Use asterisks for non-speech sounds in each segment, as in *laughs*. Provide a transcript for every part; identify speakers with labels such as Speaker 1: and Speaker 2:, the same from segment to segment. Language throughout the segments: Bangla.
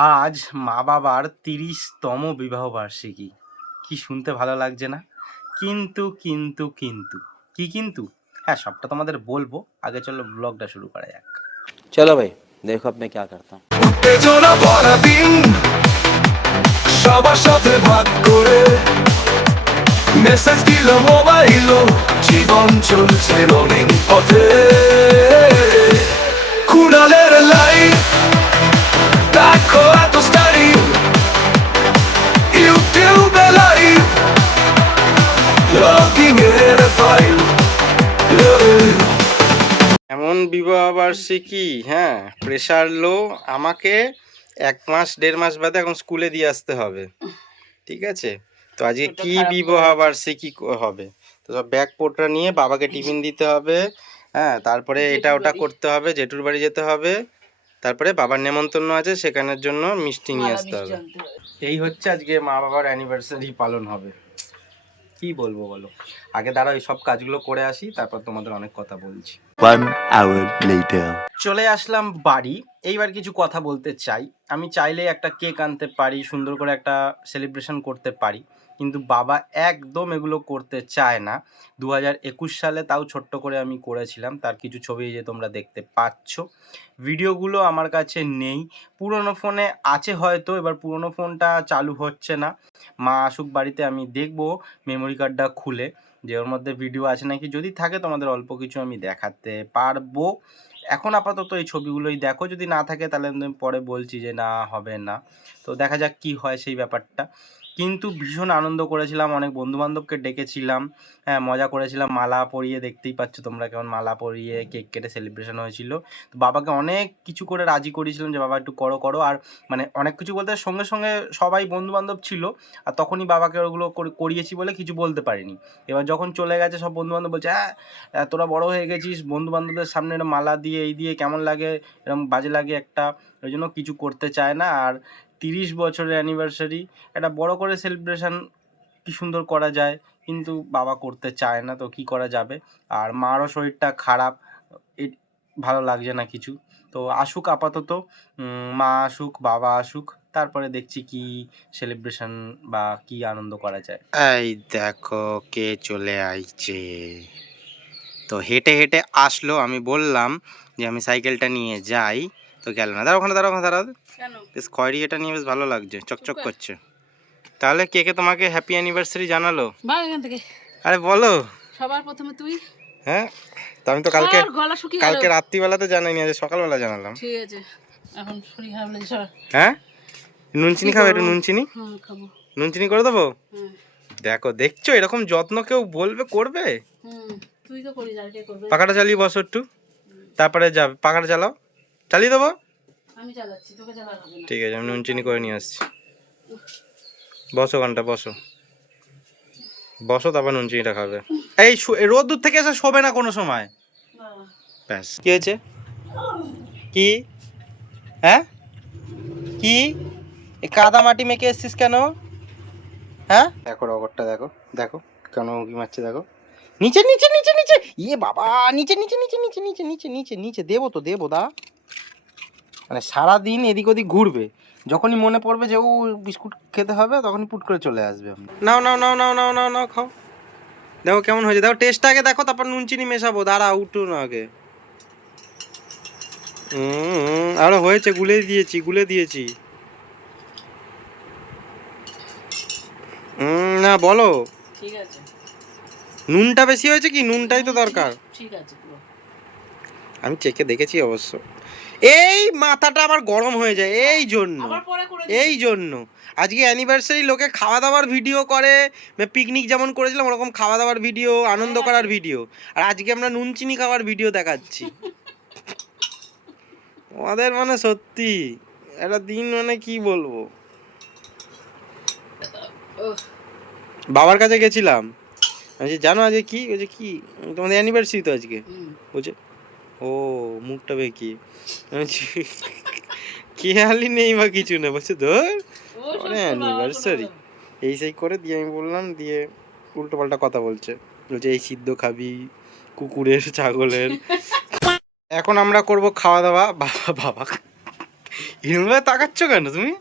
Speaker 1: আজ মা বাবার তিরিশতম বিবাহবার্ষিকী। কি শুনতে ভালো লাগছে না? কিন্তু কিন্তু কিন্তু। কি কিন্তু? হ্যাঁ সবটা তোমাদের বলব। আগে চলো ব্লগটা শুরু করা যাক।
Speaker 2: চলো ভাই দেখো
Speaker 3: আপনি কে করতাম সবার সাথে ভাগ করে মেসেজ দিল মোবাইল জীবন চলছে পথে। লাইফ
Speaker 1: এমন বিবাহ বার্ষিকী হ্যাঁ প্রেশার লো আমাকে এক মাস দেড় মাস বাদে এখন স্কুলে দিয়ে আসতে হবে। ঠিক আছে? তো আজকে কি বিবাহ বার্ষিকী হবে? তো সব ব্যাগ পোটরা নিয়ে বাবাকে টিফিন দিতে হবে হ্যাঁ তারপরে এটা ওটা করতে হবে জেঠুর বাড়ি যেতে হবে তারপরে বাবার নেমন্তন্ন আছে সেখানের জন্য মিষ্টি নিয়ে আসতে হবে। এই হচ্ছে আজকে মা বাবার অ্যানিভার্সারি পালন হবে। কি বলব বলো? আগে দাঁড়াও এই সব কাজগুলো করে আসি তারপর তোমাদের অনেক কথা বলছি।
Speaker 4: One hour later.
Speaker 1: চলে আসলাম বাড়ি। এইবার কিছু কথা বলতে চাই। আমি চাইলে একটা কেক আনতে পারি সুন্দর করে একটা সেলিব্রেশন করতে পারি। কিন্তু বাবা একদম এগুলো করতে চায় না। দু একুশ সালে তাও ছোট্ট করে আমি করেছিলাম। তার কিছু ছবি যে তোমরা দেখতে পাচ্ছ। ভিডিওগুলো আমার কাছে নেই। পুরনো ফোনে আছে হয়তো, এবার পুরনো ফোনটা চালু হচ্ছে না। মা আসুক বাড়িতে আমি দেখব মেমোরি কার্ডটা খুলে। যে ওর মধ্যে ভিডিও আছে নাকি? যদি থাকে তোমাদের অল্প কিছু আমি দেখাতে পারব। এখন আপাতত এই ছবিগুলোই দেখো। যদি না থাকে তাহলে পরে বলছি যে না, হবে না। তো দেখা যাক কি হয় সেই ব্যাপারটা। কিন্তু ভীষণ আনন্দ করেছিলাম অনেক বন্ধু বান্ধবকে ডেকেছিলাম হ্যাঁ মজা করেছিলাম মালা পরিয়ে দেখতেই পাচ্ছ তোমরা কেমন মালা পরিয়ে কেক কেটে সেলিব্রেশন হয়েছিল। তো বাবাকে অনেক কিছু করে রাজি করিয়েছিলাম যে বাবা একটু করো করো। আর মানে অনেক কিছু বলতে সঙ্গে সঙ্গে সবাই বন্ধু বান্ধব ছিল আর তখনই বাবাকে ওগুলো করে- করিয়েছি বলে কিছু বলতে পারিনি। এবার যখন চলে গেছে সব বন্ধু বান্ধব বলছে হ্যাঁ আহ, তোরা বড় হয়ে গেছিস বন্ধু বান্ধবদের সামনে মালা দিয়ে এই দিয়ে কেমন লাগে এরকম বাজে লাগে একটা ওই জন্য কিছু করতে চায় না। আর তিরিশ বছরের অ্যানিভার্সারি একটা বড় করে সেলিব্রেশন কি সুন্দর করা যায়, কিন্তু বাবা করতে চায় না, তো কি করা যাবে? আর মারও শরীরটা খারাপ ভালো লাগছে না কিছু। তো আসুক আপাতত মা আসুক, বাবা আসুক, তারপরে দেখছি কি সেলিব্রেশন বা কি আনন্দ করা যায়। এই দেখো কে চলে আইছে। তো হেঁটে হেঁটে আসলো, আমি বললাম যে আমি সাইকেলটা নিয়ে যাই। তো গেল না। দাঁড়া ওখানে দাঁড়া ওখানে দাঁড়া বেশ খয়েরি এটা নিয়ে বেশ ভালো লাগছে চকচক করছে। তাহলে কে কে তোমাকে হ্যাপি অ্যানিভার্সারি জানালো? আরে বলো।
Speaker 5: সবার প্রথমে তুই।
Speaker 1: হ্যাঁ? তো আমি তো কালকে
Speaker 5: কালকে
Speaker 1: কালকে রাত্রিবেলাতে জানাইনি আজ সকালবেলা জানালাম।
Speaker 5: ঠিক আছে। এখন শরীর খারাপ লাগছে
Speaker 1: হ্যাঁ? নুন চিনি খাবে একটু? নুন চিনি নুন চিনি করে দেবো? দেখো দেখছ? এরকম যত্ন কেউ বলবে করবে?
Speaker 5: তুই তো করিস আর কে করবে?
Speaker 1: পাখাটা চালিয়ে বসো একটু। তারপরে যাবে পাখাটা চালাও। চালিয়ে দেবো
Speaker 5: আমি চালাচ্ছি তোকে চালা হবে না
Speaker 1: ঠিক আছে আমি নুন চিনি করে নিয়ে আসছি বসো ঘণ্টা বসো বসো তারপর নুন চিনিটা খাবে এই শু- এই রোদ দূর থেকে এসে শোবে না কোনো সময় ব্যাস কি হয়েছে কি হ্যাঁ কি কাদা মাটি মেখে এসছিস কেন হ্যাঁ দেখো রগরটা দেখো দেখো কেন উঁকি মারছে দেখো নিচে নিচে নিচে নিচে ইয়ে বাবা নিচে নিচে নিচে নিচে নিচে নিচে নিচে নিচে দেবো তো দেবো দা মানে সারাদিন এদিক ওদিক ঘুরবে। যখনই মনে পড়বে যে ও বিস্কুট খেতে হবে তখনই পুট করে চলে আসবে নাও নাও নাও নাও নাও নাও নাও খাও। দেখো কেমন হয়েছে। দেখো টেস্ট আগে দেখো তারপর নুন চিনি মেশাবো। দাঁড়া উঠুন আগে। হুম আরও হয়েছে গুলে দিয়েছি গুলে দিয়েছি। না বলো।
Speaker 5: ঠিক আছে।
Speaker 1: নুনটা বেশি হয়েছে কি? নুনটাই তো দরকার।
Speaker 5: ঠিক আছে
Speaker 1: আমি চেকে দেখেছি অবশ্য। এই মাথাটা আমার গরম হয়ে যায় এই জন্য। এই জন্য। আজকে অ্যানিভার্সারি লোকে খাওয়া দাওয়ার ভিডিও করে পিকনিক যেমন করেছিলাম ওরকম খাওয়া দাওয়ার ভিডিও আনন্দ করার ভিডিও আর আজকে আমরা নুন চিনি খাওয়ার ভিডিও দেখাচ্ছি। আমাদের মানে সত্যি একটা দিন মানে কি বলব? বাবার কাছে গেছিলাম। আমি জানো আজকে কি? বলছে কি? তোমাদের অ্যানিভার্সারি তো আজকে। বলছে ও মুখটা বলছি, খেয়ালই নেই বা কিছু না বলছে ধর
Speaker 5: বাবা।
Speaker 1: এই সেই করে দিয়ে আমি বললাম দিয়ে উল্টো পাল্টা কথা বলছে। বলছে এই সিদ্ধ খাবি কুকুরের ছাগলের। *laughs* এখন আমরা করব খাওয়া দাওয়া বাবা বাবা। এরমভাবে তাকাচ্ছ কেন তুমি?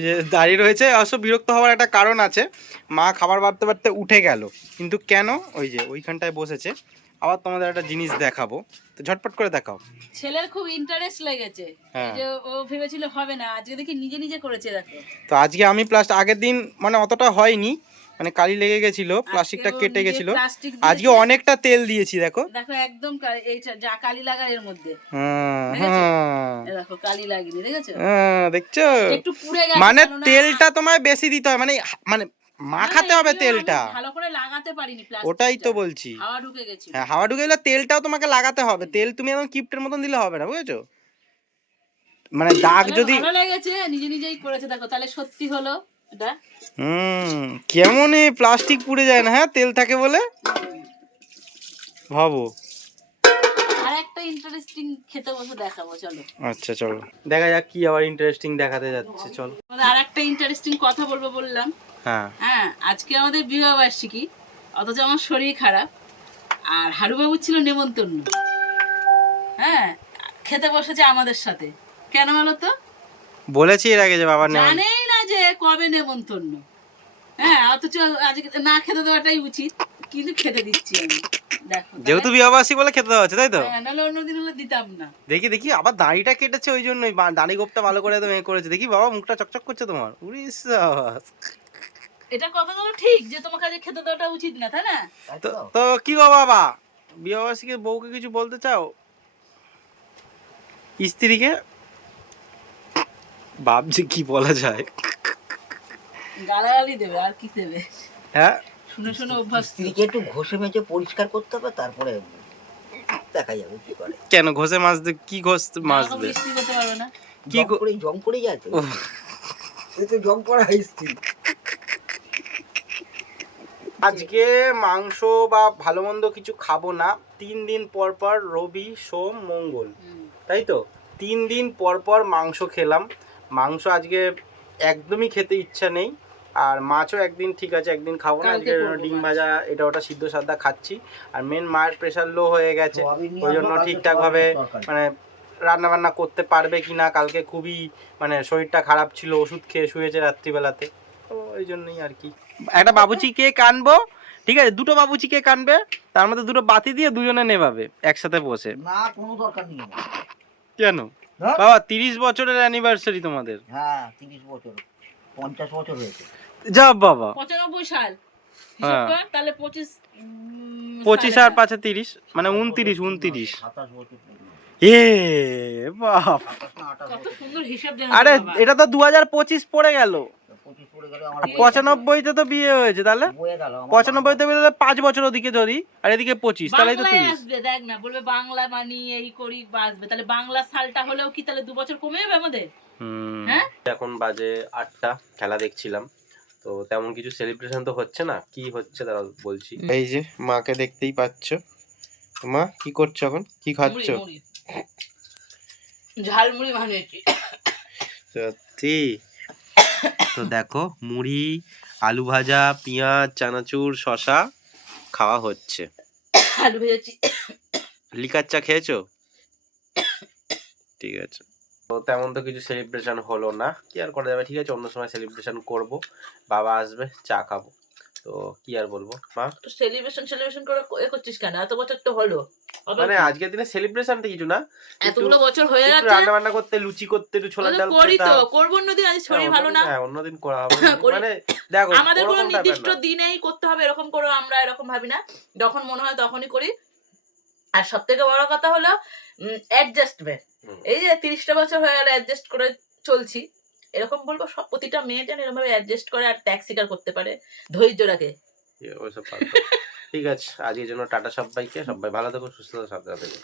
Speaker 1: যে দাঁড়িয়ে রয়েছে অবশ্য বিরক্ত হওয়ার একটা কারণ আছে। মা খাবার বাড়তে বাড়তে উঠে গেল। কিন্তু কেন? ওই যে ওইখানটায় বসেছে। আবার তোমাদের একটা জিনিস দেখাবো। তো ঝটপট করে দেখাও।
Speaker 5: ছেলের খুব ইন্টারেস্ট লেগেছে।
Speaker 1: হ্যাঁ।
Speaker 5: যে ও ভেবেছিল হবে না আজকে দেখি নিজে নিজে করেছে দেখো।
Speaker 1: তো আজকে আমি প্লাস্টিক আগের দিন মানে অতটা হয়নি মানে কালি লেগে গেছিল প্লাস্টিকটা কেটে গেছিল। আজকে অনেকটা তেল দিয়েছি দেখো।
Speaker 5: দেখো একদম কা- এই যা কালি লাগা এর মধ্যে।
Speaker 1: হ্যাঁ হ্যাঁ।
Speaker 5: দেখো কালি লাগিনি দেখেছ?
Speaker 1: হ্যাঁ, দেখছ?
Speaker 5: একটু পুড়ে গেছে
Speaker 1: মানে তেলটা তোমায় বেশি দিতে হয় মানে মানে মাখাতে হবে তেলটা।
Speaker 5: ভালো করে লাগাতে পারিনি
Speaker 1: ওটাই তো বলছি।
Speaker 5: হাওয়া ঢুকে গেছে
Speaker 1: হ্যাঁ হাওয়া ঢুকে গেলে তেলটাও তোমাকে লাগাতে হবে। তেল তুমি একদম কিপ্টের মতন দিলে হবে না বুঝেছ? মানে দাগ যদি
Speaker 5: ভালো লেগেছে নিজে নিজেই করেছে দেখো তাহলে সত্যি হলো এটা।
Speaker 1: হুম কেমন এই প্লাস্টিক পুড়ে যায় না হ্যাঁ তেল থাকে বলে? ভাবো।
Speaker 5: আর একটা ইন্টারেস্টিং খেতে বসে দেখাবো চলো।
Speaker 1: আচ্ছা চলো। দেখা যাক কি আবার ইন্টারেস্টিং দেখাতে যাচ্ছে চলো।
Speaker 5: আর একটা ইন্টারেস্টিং কথা বলব বললাম।
Speaker 1: হ্যাঁ।
Speaker 5: হ্যাঁ আজকে আমাদের বিবাহ বার্ষিকী অথচ আমার শরীর খারাপ আর হারুবাবু ছিল নেমন্তন্ন। হ্যাঁ খেতে বসেছে আমাদের সাথে। কেন বলো তো?
Speaker 1: বলেছি এর আগে যে বাবার নেই
Speaker 5: জানেই না যে কবে নেমন্তন্ন। হ্যাঁ অথচ আজকে না খেতে দেওয়াটাই উচিত কিন্তু খেতে দিচ্ছি আমি। দেখো
Speaker 1: যেহেতু বিবাহবাসী বলে খেতে দেওয়া হচ্ছে তাই তো?
Speaker 5: হ্যাঁ, নাহলে অন্যদিন হলে দিতাম না।
Speaker 1: দেখি দেখি আবার দাড়িটা কেটেছে ওই জন্যই দাড়ি গোপটা ভালো করে করেছে। দেখি বাবা মুখটা চকচক করছে তোমার। বাস।
Speaker 5: এটা কথা তো ঠিক যে তোমাকে আজকে খেতে দেওয়াটা উচিত না তাই না?
Speaker 1: তো তো কি গো বাবা? বিবাহবাসীকে বউকে কিছু বলতে চাও? স্ত্রীকে? ভাবছি কি বলা যায়?
Speaker 5: গালাগালি দেবে আর কি দেবে?
Speaker 1: হ্যাঁ?
Speaker 5: শুনে শুনে অভ্যাস
Speaker 6: স্ত্রীকে একটু ঘষে মেজে পরিষ্কার করতে হবে তারপরে দেখা যাবে কি করে।
Speaker 1: কেন ঘষে মাছ দে কি ঘষ মাছ
Speaker 5: জামাকাপড়
Speaker 1: দে
Speaker 5: ইস্ত্রি করতে পারবে না।
Speaker 1: কি
Speaker 6: জং করে জং করে যায় তো তো জং করা স্ত্রী।
Speaker 1: আজকে মাংস বা ভালো মন্দ কিছু খাব না। তিন দিন পর পর রবি সোম মঙ্গল। তাই তো? তিন দিন পর পর মাংস খেলাম। মাংস আজকে একদমই খেতে ইচ্ছা নেই। আর মাছও একদিন ঠিক আছে একদিন খাব না। আজকে ডিম ভাজা এটা ওটা সিদ্ধ সাদা খাচ্ছি। আর মেন মায়ের প্রেশার লো হয়ে গেছে। ওই জন্য ঠিকঠাকভাবে মানে রান্না বান্না করতে পারবে কি না কালকে খুবই মানে শরীরটা খারাপ ছিল ওষুধ খেয়ে শুয়েছে রাত্রিবেলাতে। তো ওই জন্যই আর কি। একটা বাবুচি কেক আনব ঠিক আছে দুটো বাবুচি কেক আনবে তার মধ্যে দুটো বাতি দিয়ে দুজনে নেভাবে একসাথে বসে।
Speaker 6: না কোনো দরকার নেই
Speaker 1: কেন?
Speaker 6: হ্যাঁ?
Speaker 1: বাবা তিরিশ বছরের অ্যানিভার্সারি তোমাদের।
Speaker 6: হ্যাঁ তিরিশ বছর। পঞ্চাশ বছর হয়েছে।
Speaker 1: যা বাবা।
Speaker 5: পঁচানব্বই সাল।
Speaker 1: হ্যাঁ।
Speaker 5: তাহলে পঁচিশ
Speaker 1: পঁচিশ আর পাঁচে তিরিশ মানে উনতিরিশ উনতিরিশ। এ বাপ।
Speaker 6: সাতাশ না আঠাশ
Speaker 5: কত সুন্দর হিসাব জানো
Speaker 1: আরে এটা তো দু হাজার পঁচিশ পড়ে গেল। পঁচানব্বইতে তো বিয়ে হয়েছে তাহলে?
Speaker 6: বয়ে
Speaker 1: পঁচানব্বইতে পাঁচ বছর ওদিকে ধরি আর এদিকে পঁচিশ তাহলে তো তিরিশ।
Speaker 5: আসবে দেখ না বলবে বাংলা মানি এই করি তাহলে বাংলা সালটা হলেও কি তাহলে দু বছর কমে যাবে আমাদের? হ্যাঁ?
Speaker 7: এখন বাজে আটটা খেলা দেখছিলাম তো তেমন কিছু সেলিব্রেশন তো হচ্ছে না কি হচ্ছে দাঁড়াও বলছি।
Speaker 1: এই যে মাকে দেখতেই পাচ্ছ। মা কি করছ এখন? কি খাচ্ছ?
Speaker 5: মুড়ি, মুড়ি। ঝালমুড়ি বানিয়েছি।
Speaker 1: সত্যি? তো দেখো মুড়ি আলু ভাজা পেঁয়াজ চানাচুর শশা খাওয়া হচ্ছে।
Speaker 5: আলু ভেজেছি
Speaker 1: লিকার চা খেয়েছো? ঠিক আছে।
Speaker 7: তো তেমন তো কিছু সেলিব্রেশন হলো না। কি আর করা যাবে? ঠিক আছে অন্য সময় সেলিব্রেশন করব। বাবা আসবে চা খাব। তো কি আর বলব? মা?
Speaker 5: সেলিব্রেশন সেলিব্রেশন করে এ করছিস কেন? এত বছর তো হলো।
Speaker 7: মানে আজকের দিনে সেলিব্রেশনটা কিছু না।
Speaker 5: এতগুলো বছর হয়ে গেছে
Speaker 7: রান্না বান্না করতে লুচি করতে একটু ছোলার ডাল
Speaker 5: করি তো। করব অন্যদিন আজ শরীর
Speaker 7: হ্যাঁ,
Speaker 5: ভালো না।
Speaker 7: হ্যাঁ অন্যদিন করা হবে। মানে দেখো
Speaker 5: আমাদের কোনো নির্দিষ্ট দিনেই করতে হবে এরকম করে আমরা এরকম ভাবি না। যখন মনে হয় তখনই করি। আর সব থেকে বড় কথা হলো অ্যাডজাস্টমেন্ট এই যে তিরিশটা বছর হয়ে গেলে অ্যাডজাস্ট করে চলছি। এরকম বলব, সব প্রতিটা মেয়ে যেন এরকম ভাবে অ্যাডজাস্ট করে আর ত্যাগ স্বীকার করতে পারে। ধৈর্য রাখে।
Speaker 7: ঠিক আছে, আজকের জন্য টাটা সবাইকে। সবাই ভালো থেকো, সুস্থ থাকো, সাবধানে থেকো।